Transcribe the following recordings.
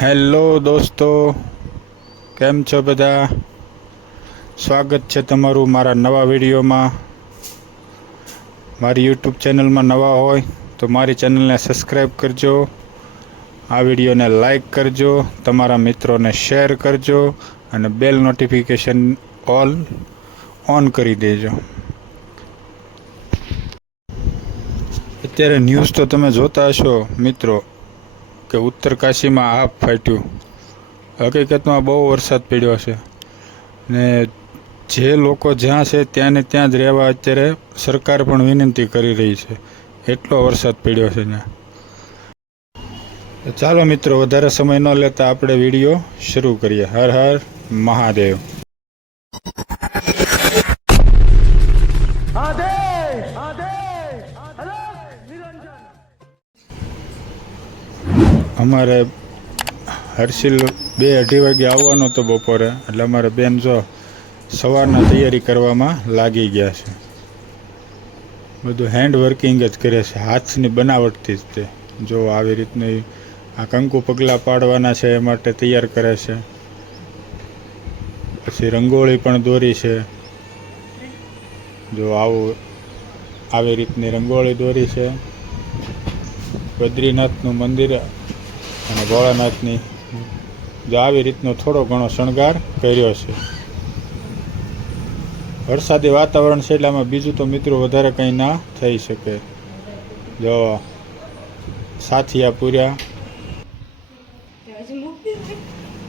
Hello દોસ્તો, કેમ છો બધા? સ્વાગત છે તમારું મારા નવા વિડીયોમાં. મારી યુટ્યુબ ચેનલમાં નવા હોય તો મારી ચેનલને સબસ્ક્રાઈબ કરજો, આ વિડીયોને લાઈક કરજો, તમારા મિત્રોને શેર કરજો અને બેલ નોટિફિકેશન ઓન કરી દેજો. અત્યારે ન્યૂઝ તો તમે જોતા હશો મિત્રો કે ઉત્તરકાશીમાં આગ ફાટ્યું. હકીકતમાં બહુ વરસાદ પડ્યો છે ને જે લોકો જ્યાં છે ત્યાં ને ત્યાં જ રહેવા અત્યારે સરકાર પણ વિનંતી કરી રહી છે, એટલો વરસાદ પડ્યો છે ત્યાં. ચાલો મિત્રો, વધારે સમય ન લેતા આપણે વિડીયો શરૂ કરીએ. હર હર મહાદેવ. અમારે હર્ષિલ 2-2:30 વાગે આવવાનો હતો બપોરે, એટલે અમારે બેન જો સવારના તૈયારી કરવામાં લાગી ગયા છે. બધું હેન્ડ વર્કિંગ જ કરે છે, હાથની બનાવટથી જ. તે જો આવી રીતની આ કંકુ પગલાં પાડવાના છે એ માટે તૈયાર કરે છે. પછી રંગોળી પણ દોરી છે, જો આવી રીતની રંગોળી દોરી છે. બદ્રીનાથનું મંદિર અને ભોળાનાથની જો આવી રીતનો થોડો ઘણો શણગાર કર્યો છે. વરસાદી વાતાવરણ છે એટલે આમાં બીજું તો મિત્રો વધારે કંઈ ના થઈ શકે. જો સાથિયા પૂર્યા.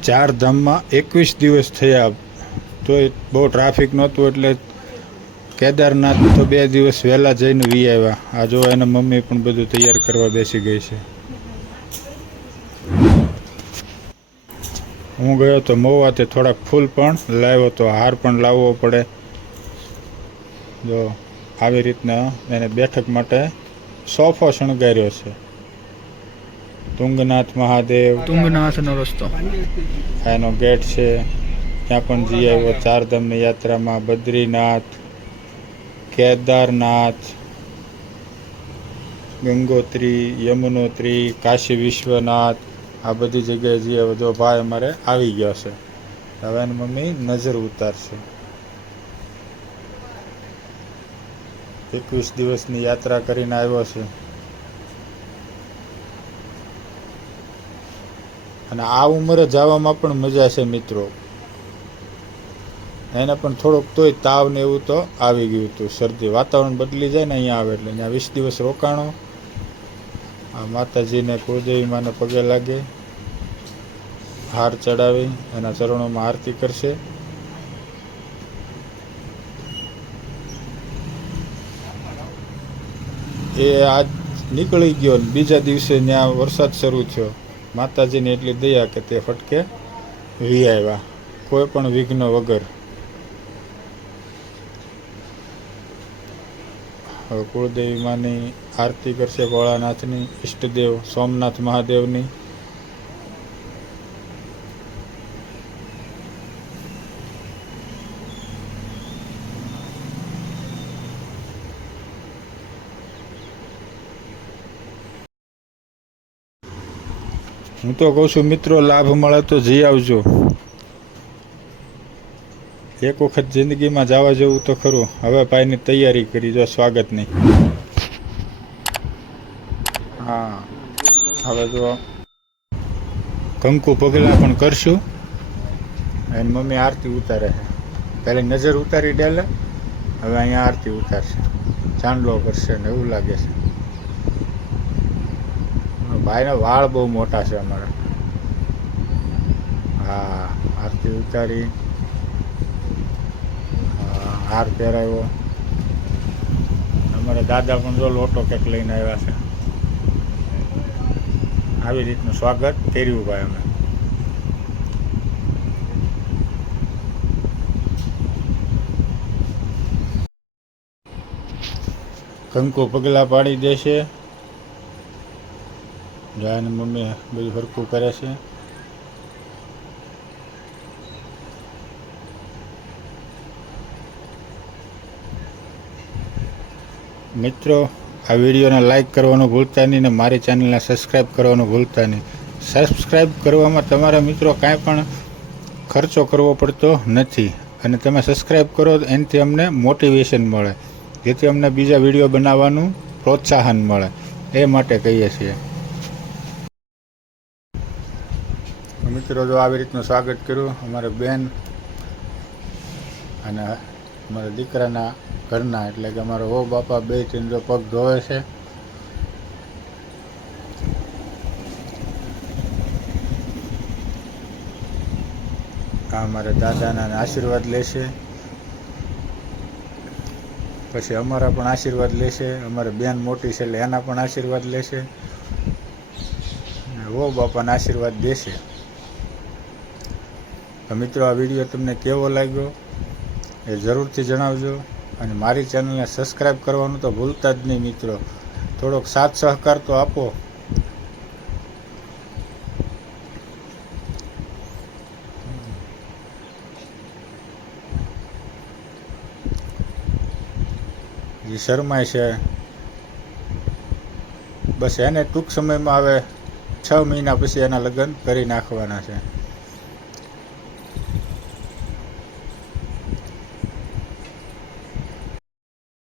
4 ધામમાં 21 દિવસ થયા તોય બહુ ટ્રાફિક નહોતું, એટલે કેદારનાથ તો 2 દિવસ વહેલા જઈને વી આવ્યા. આ જો એના મમ્મી પણ બધું તૈયાર કરવા બેસી ગઈ છે. હું ગયો તો મહુવા, તે થોડાક ફૂલ પણ લાવ્યો તો, હાર પણ લાવવો પડે. જો આવી રીતના એને બેઠક માટે સોફો શણગાર્યો છે. તુંગનાથ મહાદેવ, તુંગનાથનો રસ્તો એનો ગેટ છે. ત્યાં પણ જઈ આવ્યો 4 ધામની યાત્રામાં. બદ્રીનાથ, કેદારનાથ, ગંગોત્રી, યમુનોત્રી, કાશી વિશ્વનાથ, આ બધી જગ્યાએ જઈ આવ્યો. જો ભાઈ અમારે આવી ગયો છે, હવે એની મમ્મી નજર ઉતારશે. 21 દિવસની યાત્રા કરીને આવ્યો છે. અને આ ઉંમરે જવામાં પણ મજા છે મિત્રો. એને પણ થોડોક તોય તાવ ને એવું તો આવી ગયું હતું, શરદી. વાતાવરણ બદલી જાય ને અહીંયા આવે એટલે. અહીંયા 20 દિવસ રોકાણો. આ માતાજીને, કુળદેવી માને પગે લાગે, હાર ચડાવી એના ચરણોમાં આરતી કરશે. એ આજ નીકળી ગયો, બીજા દિવસે ત્યાં વરસાદ શરૂ થયો. માતાજીની એટલી દયા કે તે ફટકે વી આવ્યા, કોઈ પણ વિઘ્ન વગર. હવે કુળદેવી માની આરતી કરશે, ભોળાનાથની, ઈષ્ટદેવ સોમનાથ મહાદેવની. હું તો કહું છું મિત્રો, લાભ મળે તો જઈ આવજો. એક વખત જિંદગીમાં જવા જેવું તો ખરું. હવે ભાઈની તૈયારી કરી, જો સ્વાગતની. હા, હવે જો કંકુ પગલા પણ કરશું. એની મમ્મી આરતી ઉતારે છે. પહેલાં નજર ઉતારી ડેલે, હવે અહીંયા આરતી ઉતારશે, ચાંદલો કરશે ને એવું લાગે છે. ભાઈના વાળ બહુ મોટા છે અમારા. હા, આરતી ઉતારી, હાર પહેરાવ્યો. અમારા દાદા પણ જો લોટો કેક લઈને આવ્યા છે. આવી રીતનું સ્વાગત કર્યું ભાઈ અમે. કંકુ પગલા પાડી દેશે. જાયને મમ્મી બધું હરખું કરે છે. મિત્રો, આ વિડીયોને લાઈક કરવાનું ભૂલતા નહીં ને મારી ચેનલને સબસ્ક્રાઈબ કરવાનું ભૂલતા નહીં. સબસ્ક્રાઈબ કરવામાં તમારા મિત્રો કાંઈ પણ ખર્ચો કરવો પડતો નથી, અને તમે સબસ્ક્રાઈબ કરો તો એનાથી અમને મોટિવેશન મળે, જેથી અમને બીજા વિડીયો બનાવવાનું પ્રોત્સાહન મળે, એ માટે કહીએ છીએ. મિત્રો જો આવી રીતનું સ્વાગત કર્યું અમારે બેન અને અમારા દીકરાના ઘરના, એટલે કે અમારો ઓ બાપા બે ત્રણ જો પગ ધોવે છે. આ અમારા દાદાના આશીર્વાદ લેશે, પછી અમારા પણ આશીર્વાદ લેશે, અમારે બેન મોટી છે એટલે એના પણ આશીર્વાદ લેશે, ઓ બાપાના આશીર્વાદ દેશે. તો મિત્રો આ વિડીયો તમને કેવો લાગ્યો એ જરૂરથી જણાવજો, અને મારી ચેનલને સબસ્ક્રાઈબ કરવાનું તો ભૂલતા જ નહીં મિત્રો. થોડોક સાથ સહકાર તો આપો. જે શરમાય છે બસ એને ટૂંક સમયમાં હવે 6 મહિના પછી એના લગ્ન કરી નાખવાના છે.